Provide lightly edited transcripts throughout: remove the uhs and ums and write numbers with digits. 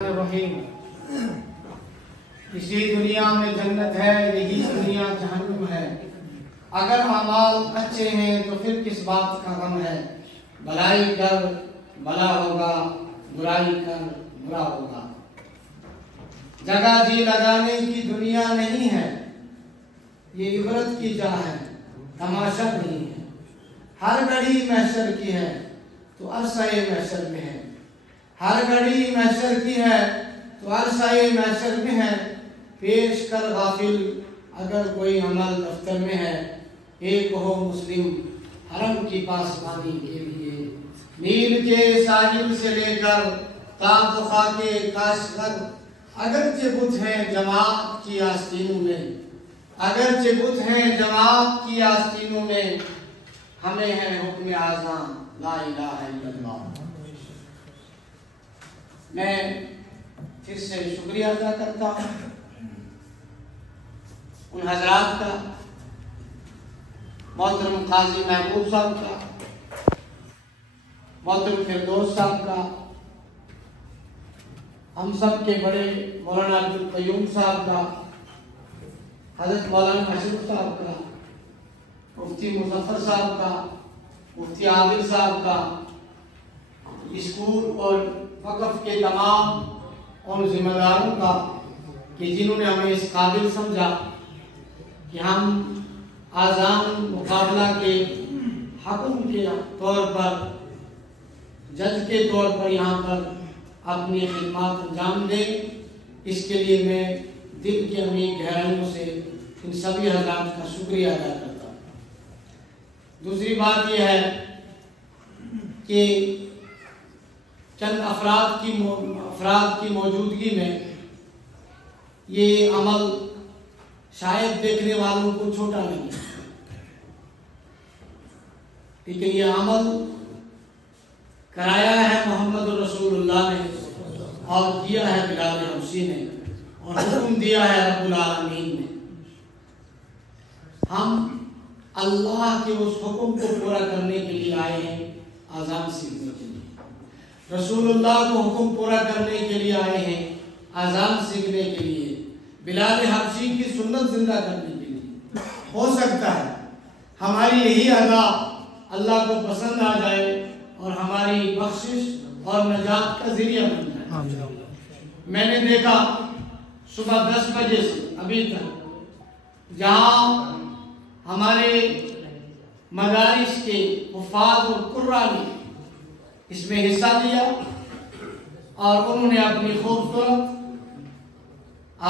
الرحیم اسی دنیا میں جنت ہے، یہی دنیا جہنم ہے۔ اگر اعمال اچھے ہیں تو پھر کس بات کا غم ہے؟ بھلائی کر بھلا ہوگا، برائی کر برا ہوگا۔ جگہ جی لگانے کی دنیا نہیں ہے، یہ عبرت کی جا ہے، تماشا نہیں ہے۔ ہر گھڑی محشر کی ہے تو عرصہ محشر میں ہے، ہر گھڑی محشر کی ہے تو عرصہ محشر میں ہے۔ پیش کر غافل اگر کوئی عمل دفتر میں ہے، ایک ہو مسلم حرم کی پاسبانی کے لیے۔ نیل کے ساحل سے لے کر تاب و خاک کاشغر، اگرچہ بت ہیں جماعت کی آستینوں میں، اگرچہ بت ہیں جماعت کی آستینوں میں، ہمیں ہے حکم اعظم لا الہ الا اللہ۔ میں پھر سے شکریہ ادا کرتا ہوں ان حضرات کا، محترم قاضی محبوب صاحب کا، محترم فردوس صاحب کا، ہم سب کے بڑے مولانا عبدالقیوم صاحب کا، حضرت مولانا اشرف صاحب کا، مفتی مظفر صاحب کا، مفتی عادل صاحب کا، اسکول اور وقف کے تمام ان ذمہ داروں کا کہ جنہوں نے ہمیں اس قابل سمجھا کہ ہم آزان مقابلہ کے حکم کے طور پر، جج کے طور پر یہاں پر اپنی خدمات انجام دیں۔ اس کے لیے میں دل کی عمیق گہرائیوں سے ان سبھی حضرات کا شکریہ ادا کرتا ہوں۔ دوسری بات یہ ہے کہ چند افراد کی موجودگی میں یہ عمل شاید دیکھنے والوں کو چھوٹا نہیں ہے، لیکن یہ عمل کرایا ہے محمد رسول اللہ نے اور کیا ہے بلال حبشی نے اور حکم دیا ہے رب العالمین نے۔ ہم اللہ کے اس حکم کو پورا کرنے کے لیے آئے ہیں، آزان سیکھنے کے لیے۔ رسول اللہ کو حکم پورا کرنے کے لیے آئے ہیں، آزان سیکھنے کے لیے، بلال حبشی کی سنت زندہ کرنے کے لیے۔ ہو سکتا ہے ہماری یہی ادا اللہ کو پسند آ جائے اور ہماری بخشش اور نجات کا ذریعہ بن جائے۔ میں نے دیکھا صبح 10 بجے سے ابھی تک جہاں ہمارے مدارس کے حفاظ اور قراء نے اس میں حصہ لیا اور انہوں نے اپنی خوبصورت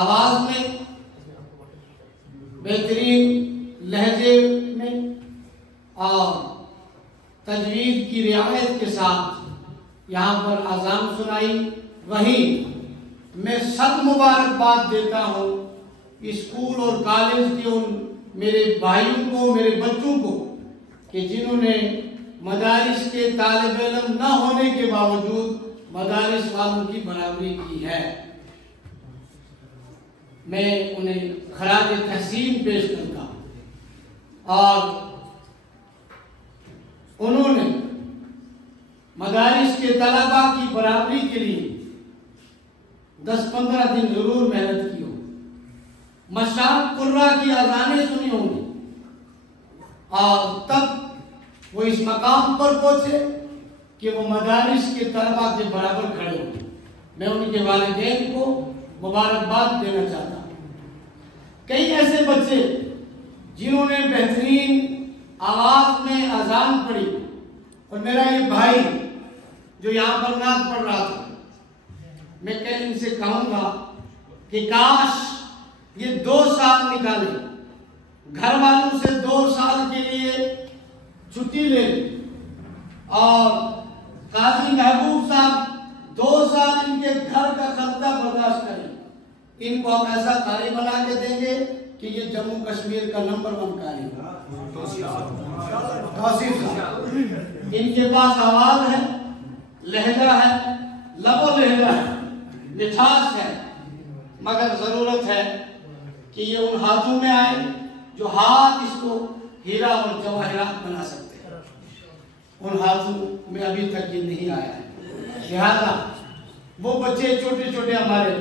آواز میں، بہترین لہجے میں اور تجوید کی رعایت کے ساتھ یہاں پر اذان سنائی۔ وہیں میں سب مبارکباد دیتا ہوں اسکول اور کالج کے ان میرے بھائیوں کو، میرے بچوں کو کہ جنہوں نے مدارس کے طالب علم نہ ہونے کے باوجود مدارس والوں کی برابری کی ہے۔ میں انہیں خراج تحسین پیش کرتا ہوں اور انہوں نے مدارس کے طلباء کی برابری کے لیے 10-15 دن ضرور محنت کی ہو، مشاق قراء کی اذانیں سنی ہوں گی اور تب وہ اس مقام پر پہنچے کہ وہ مدارس کے طلباء کے برابر کھڑے ہوں۔ میں ان کے والدین کو مبارکباد دینا چاہتا ہوں۔ کئی ایسے بچے جنہوں نے بہترین آواز میں اذان پڑھی، اور میرا یہ بھائی جو یہاں پر نعت پڑھ رہا تھا، میں ان سے کہوں گا کہ کاش یہ 2 سال نکالے، گھر والوں سے 2 سال کے لیے چھٹی لے اور قاضی محبوب صاحب 2 سال ان کے گھر کا خرچہ برداشت کریں۔ ان کو ہم ایسا قاری بنا کے دیں گے کہ یہ جموں کشمیر کا نمبر 1 قاری ہوگا۔ توصیف صاحب، ان کے پاس آواز ہے، لہجہ ہے، لب و لہجہ ہے، مٹھاس ہے، مگر ضرورت ہے کہ یہ ان ہاتھوں میں آئے جو ہاتھ اس کو ہیرا اور جواہرات بنا سکتے ہیں۔ ان ہاتھوں میں ابھی تک یہ نہیں آیا ہے، لہذا وہ بچے چھوٹے چھوٹے ہمارے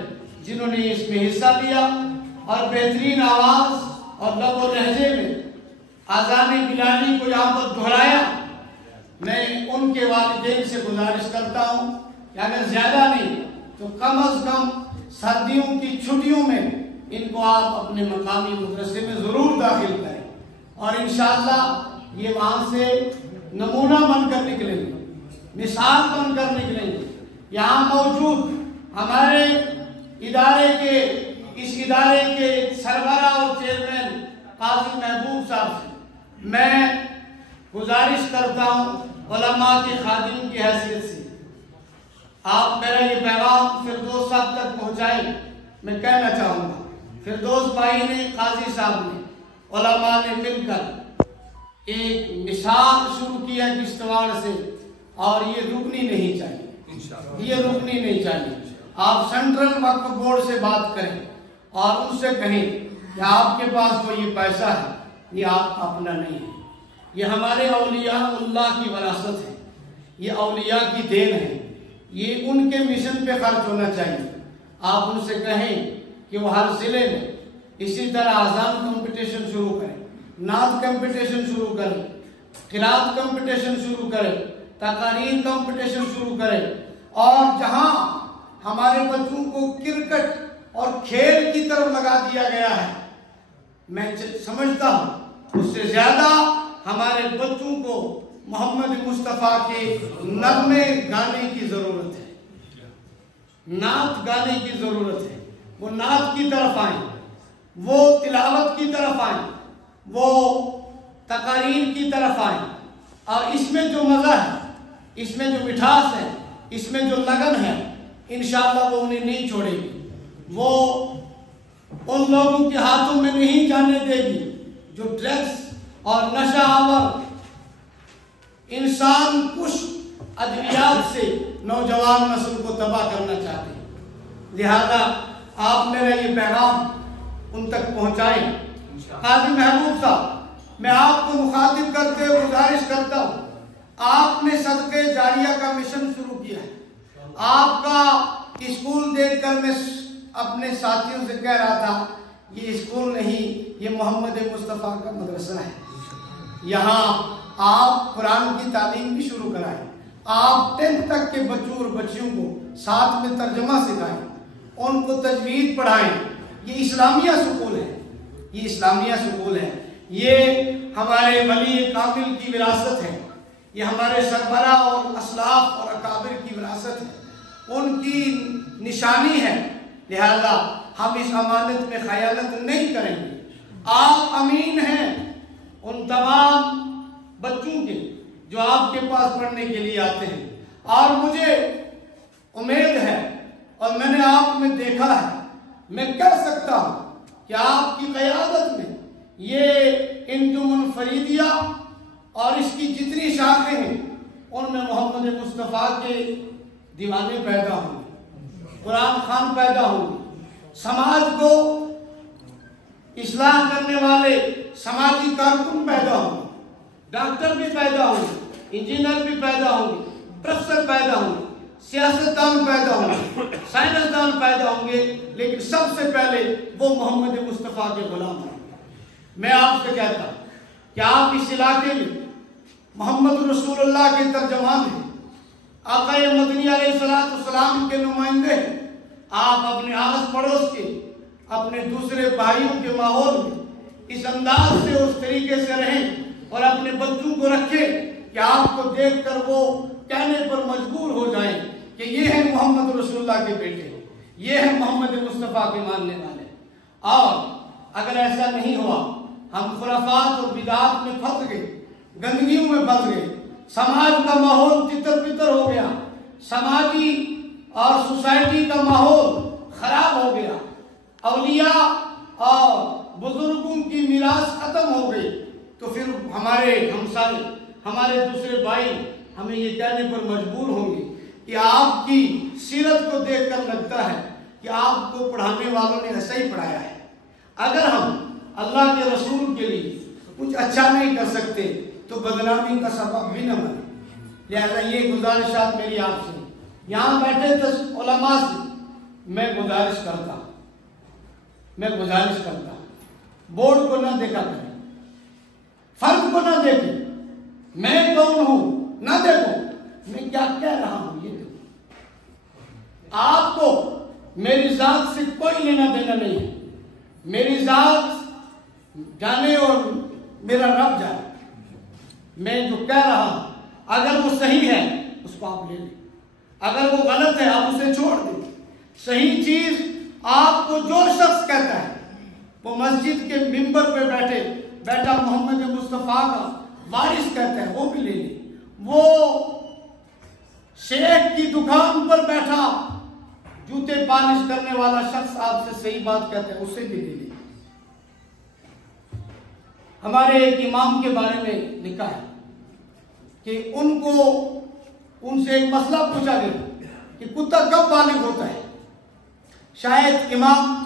جنہوں نے اس میں حصہ لیا اور بہترین آواز اور لب و لہجے میں آذان بلالی کو یہاں پر دہرایا، میں ان کے والدین سے گزارش کرتا ہوں کہ اگر زیادہ نہیں تو کم از کم سردیوں کی چھٹیوں میں ان کو آپ اپنے مقامی مدرسے میں ضرور داخل کریں، اور انشاءاللہ یہ وہاں سے نمونہ بن کر نکلیں گے، مثال بن کر نکلیں گے۔ یہاں موجود ہمارے اس ادارے کے سربراہ اور چیئرمین قاضی محبوب صاحب سے میں گزارش کرتا ہوں علماء کے خادم کی حیثیت سے، آپ میرا یہ پیغام فردوس صاحب تک پہنچائیں۔ میں کہنا چاہوں گا فردوس بھائی نے، قاضی صاحب نے، علماء نے مل کر ایک مثال شروع کیا کشتواڑ سے، اور یہ رکنی نہیں چاہیے، یہ رکنی نہیں چاہیے۔ آپ سینٹرل وقف بورڈ سے بات کریں اور ان سے کہیں کہ آپ کے پاس وہ یہ پیسہ ہے، یہ آپ کا اپنا نہیں ہے، یہ ہمارے اولیاء اللہ کی وراثت ہے، یہ اولیاء کی دین ہے، یہ ان کے مشن پہ خرچ ہونا چاہیے۔ آپ ان سے کہیں کہ وہ ہر ضلع میں اسی طرح اذان کمپٹیشن شروع کریں، نعت کمپٹیشن شروع کریں، قرات کمپٹیشن شروع کریں، تقاریر کمپٹیشن شروع کریں، اور جہاں ہمارے بچوں کو کرکٹ اور کھیل کی طرف لگا دیا گیا ہے، میں سمجھتا ہوں اس سے زیادہ ہمارے بچوں کو محمد مصطفیٰ کے نغمے گانے کی ضرورت ہے، نعت گانے کی ضرورت ہے۔ وہ نعت کی طرف آئیں، وہ تلاوت کی طرف آئیں، وہ تقاریر کی طرف آئیں، اور اس میں جو مزہ ہے، اس میں جو مٹھاس ہے، اس میں جو لگن ہے، انشاءاللہ وہ انہیں نہیں چھوڑے گی، وہ ان لوگوں کے ہاتھوں میں نہیں جانے دے گی جو ڈرگس اور نشہ آور انسان کش ادویات سے نوجوان نسل کو تباہ کرنا چاہتے ہیں۔ لہذا آپ میرا یہ پیغام ان تک پہنچائیں۔ قاضی محبوب صاحب، میں آپ کو مخاطب کرتے ہوئے گزارش کرتا ہوں، آپ نے صدقہ جاریہ کا مشن شروع کیا ہے۔ آپ کا اسکول دیکھ کر میں اپنے ساتھیوں سے کہہ رہا تھا یہ اسکول نہیں، یہ محمد مصطفیٰ کا مدرسہ ہے۔ یہاں آپ قرآن کی تعلیم بھی شروع کرائیں، آپ 10th تک کے بچوں اور بچیوں کو ساتھ میں ترجمہ سکھائیں، ان کو تجوید پڑھائیں۔ یہ اسلامیہ سکول ہے، یہ اسلامیہ سکول ہے، یہ ہمارے ولی کامل کی وراثت ہے، یہ ہمارے سربراہ اور اسلاف اور اکابر کی وراثت ہے، ان کی نشانی ہے۔ لہذا ہم اس امانت میں خیانت نہیں کریں گے۔ آپ امین ہیں ان تمام بچوں کے جو آپ کے پاس پڑھنے کے لیے آتے ہیں، اور مجھے امید ہے اور میں نے آپ میں دیکھا ہے، میں کہہ سکتا ہوں کہ آپ کی قیادت میں یہ انجمن فریدیہ اور اس کی جتنی شاخیں ہیں ان میں محمد مصطفیٰ کے دیوانے پیدا ہوں گے، قرآن خوان پیدا ہوں گے، سماج کو اصلاح کرنے والے سماجی کارکن پیدا ہوں گے، ڈاکٹر بھی پیدا ہوں گے، انجینئر بھی پیدا ہوں گے، پروفیسر پیدا ہوں گے، سیاستدان پیدا ہوں گے، سائنسدان پیدا ہوں گے، لیکن سب سے پہلے وہ محمد مصطفیٰ کے غلام ہوں گے۔ میں آپ سے کہتا ہوں کہ آپ اس علاقے میں محمد رسول اللہ کے ترجمان ہیں، آقا مدنی علیہ السلام کے نمائندے ہیں۔ آپ اپنے آس پڑوس کے، اپنے دوسرے بھائیوں کے ماحول میں اس انداز سے اس طریقے سے رہیں اور اپنے بچوں کو رکھیں کہ آپ کو دیکھ کر وہ کہنے پر مجبور ہو جائیں کہ یہ ہیں محمد رسول اللہ کے بیٹے، یہ ہیں محمد مصطفیٰ کے ماننے والے۔ اور اگر ایسا نہیں ہوا، ہم خرافات اور بدعات میں پھنس گئے، گندگیوں میں پھنس گئے، سماج کا ماحول تتر بتر ہو گیا، سماجی اور سوسائٹی کا ماحول خراب ہو گیا، اولیاء اور بزرگوں کی میراث ختم ہو گئی، تو پھر ہمارے ہمسائے، ہمارے دوسرے بھائی ہمیں یہ کہنے پر مجبور ہوں گے کہ آپ کی سیرت کو دیکھ کر لگتا ہے کہ آپ کو پڑھانے والوں نے ایسا ہی پڑھایا ہے۔ اگر ہم اللہ کے رسول کے لیے کچھ اچھا نہیں کر سکتے تو بدنامی کا سبب بھی نہ بنے۔ لہذا یہ گزارشات میری آپ سے، یہاں بیٹھے 10 علماء سے میں گزارش کرتا بورڈ کو نہ دیکھا کریں، فرد کو نہ دیکھیں، میں کون ہوں نہ دیکھو، میں کیا کہہ رہا ہوں یہ دیکھو۔ آپ کو میری ذات سے کوئی لینا دینا نہیں ہے، میری ذات جانے اور میرا رب جانے۔ میں جو کہہ رہا ہوں اگر وہ صحیح ہے اس کو آپ لے لیں، اگر وہ غلط ہے آپ اسے چھوڑ دیں۔ صحیح چیز آپ کو جو شخص کہتا ہے، وہ مسجد کے ممبر پہ بیٹھا محمد مصطفیٰ کا وارث کہتا ہے، وہ بھی لے لیں۔ وہ شیخ کی دکان پر بیٹھا جوتے پالش کرنے والا شخص آپ سے صحیح بات کہتا ہے، اسے بھی لے لیں۔ ہمارے ایک امام کے بارے میں لکھا ہے کہ ان سے ایک مسئلہ پوچھا گیا کہ کتا کب بالغ ہوتا ہے؟ شاید امام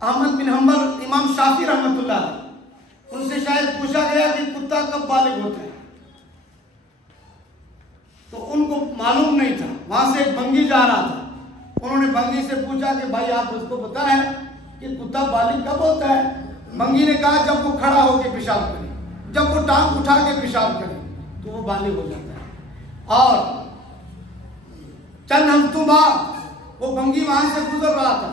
احمد بن حنبل، امام شافعی رحمۃ اللہ علیہ، ان سے شاید پوچھا گیا کہ کتا کب بالغ ہوتا ہے، تو ان کو معلوم نہیں تھا۔ وہاں سے ایک بنگی جا رہا تھا، انہوں نے بنگی سے پوچھا کہ بھائی آپ اس کو پتا ہے کہ کتا بالغ کب ہوتا ہے؟ بنگی نے کہا جب وہ کھڑا ہو کے پیشاب کرے، جب وہ ٹانگ اٹھا کے پیشاب کرے تو وہ بالغ ہو جاتا ہے۔ اور چند ہفتوں بعد وہ بنگی وہاں سے گزر رہا تھا،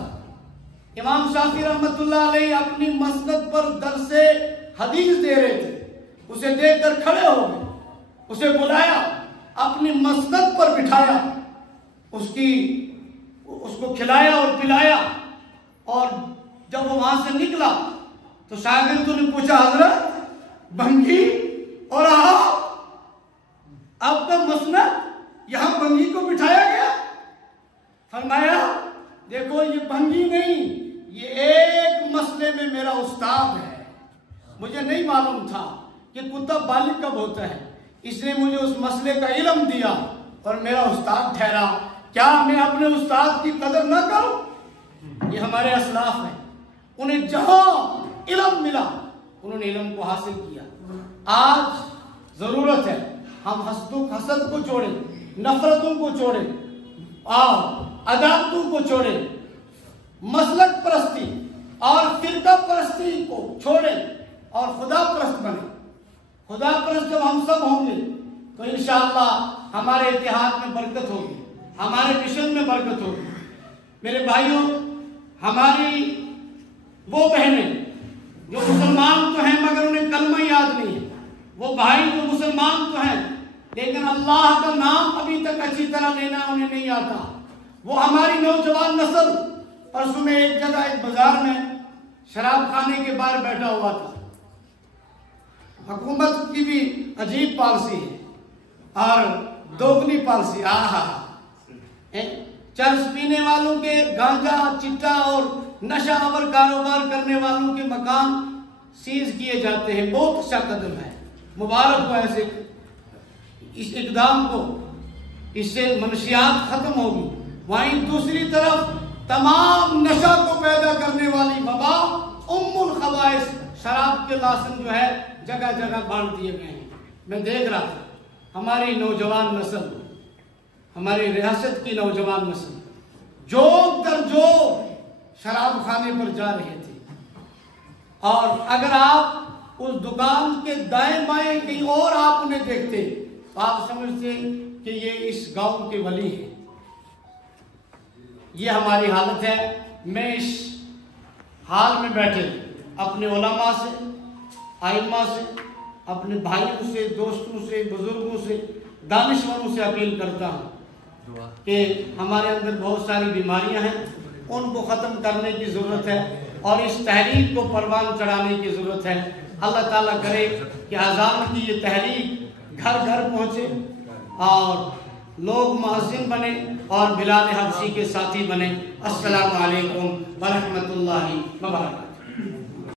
امام شافعی رحمت اللہ علیہ اپنی مسند پر درس حدیث دے رہے تھے، اسے دیکھ کر کھڑے ہو گئے، اسے بلایا، اپنی مسند پر بٹھایا، اس کو کھلایا اور پلایا، اور جب وہ وہاں سے نکلا تو شاگردوں نے پوچھا حضرت بنگی اور آپ کا مسند یہاں بنگی کو بٹھایا گیا؟ فرمایا دیکھو یہ بنگی نہیں، یہ ایک مسئلے میں میرا استاد ہے، مجھے نہیں معلوم تھا کہ کتا بالغ کب ہوتا ہے، اس نے مجھے اس مسئلے کا علم دیا اور میرا استاد ٹھہرا، کیا میں اپنے استاد کی قدر نہ کروں؟ یہ ہمارے اسلاف ہیں، انہیں جہاں علم ملا انہوں نے علم کو حاصل کیا۔ آج ضرورت ہے ہم حسد کو چھوڑیں، نفرتوں کو چھوڑیں اور عداوتوں کو چھوڑیں، مسلک پرستی اور فرقہ پرستی کو چھوڑیں اور خدا پرست بنیں۔ خدا پرست جب ہم سب ہوں گے تو انشاءاللہ ہمارے اتحاد میں برکت ہوگی، ہمارے مشن میں برکت ہوگی۔ میرے بھائیوں، ہماری وہ بہنیں جو مسلمان تو ہیں مگر انہیں کلمہ یاد نہیں ہے، وہ بھائی جو مسلمان تو ہیں لیکن اللہ کا نام ابھی تک اچھی طرح لینا انہیں نہیں آتا، وہ ہماری نوجوان نسل۔ پرسوں میں ایک جگہ ایک بازار میں شراب خانے کے باہر بیٹھا ہوا تھا، حکومت کی بھی عجیب پالیسی ہے اور دوگنی پالیسی، چرس پینے والوں کے، گانجا چٹا اور نشہ آور کاروبار کرنے والوں کے مکان سیز کیے جاتے ہیں۔ بہت اچھا قدم ہے، مبارک ہو ایسے اس اقدام کو، اس سے منشیات ختم ہوگی۔ وہیں دوسری طرف تمام نشہ کو پیدا کرنے والی وبا الخبائث شراب کے لاسن جو ہے جگہ جگہ بانٹ دیے گئے ہیں۔ میں دیکھ رہا تھا ہماری نوجوان نسل، ہماری ریاست کی نوجوان نسل جوگ در جوگ شراب خانے پر جا رہے تھے، اور اگر آپ اس دکان کے دائیں بائیں کہیں اور آپ انہیں دیکھتے تو آپ سمجھتے کہ یہ اس گاؤں کے ولی ہیں۔ یہ ہماری حالت ہے۔ میں اس حال میں بیٹھے اپنے علماء سے، ائمہ سے، اپنے بھائیوں سے، دوستوں سے، بزرگوں سے، دانشوروں سے اپیل کرتا ہوں کہ ہمارے اندر بہت ساری بیماریاں ہیں، ان کو ختم کرنے کی ضرورت ہے اور اس تحریک کو پروان چڑھانے کی ضرورت ہے۔ اللہ تعالیٰ کرے کہ اذان کی یہ تحریک گھر گھر پہنچے اور لوگ مؤذن بنے اور بلال حبشی کے ساتھی بنے۔ السلام علیکم ورحمۃ اللہ وبرکاتہ۔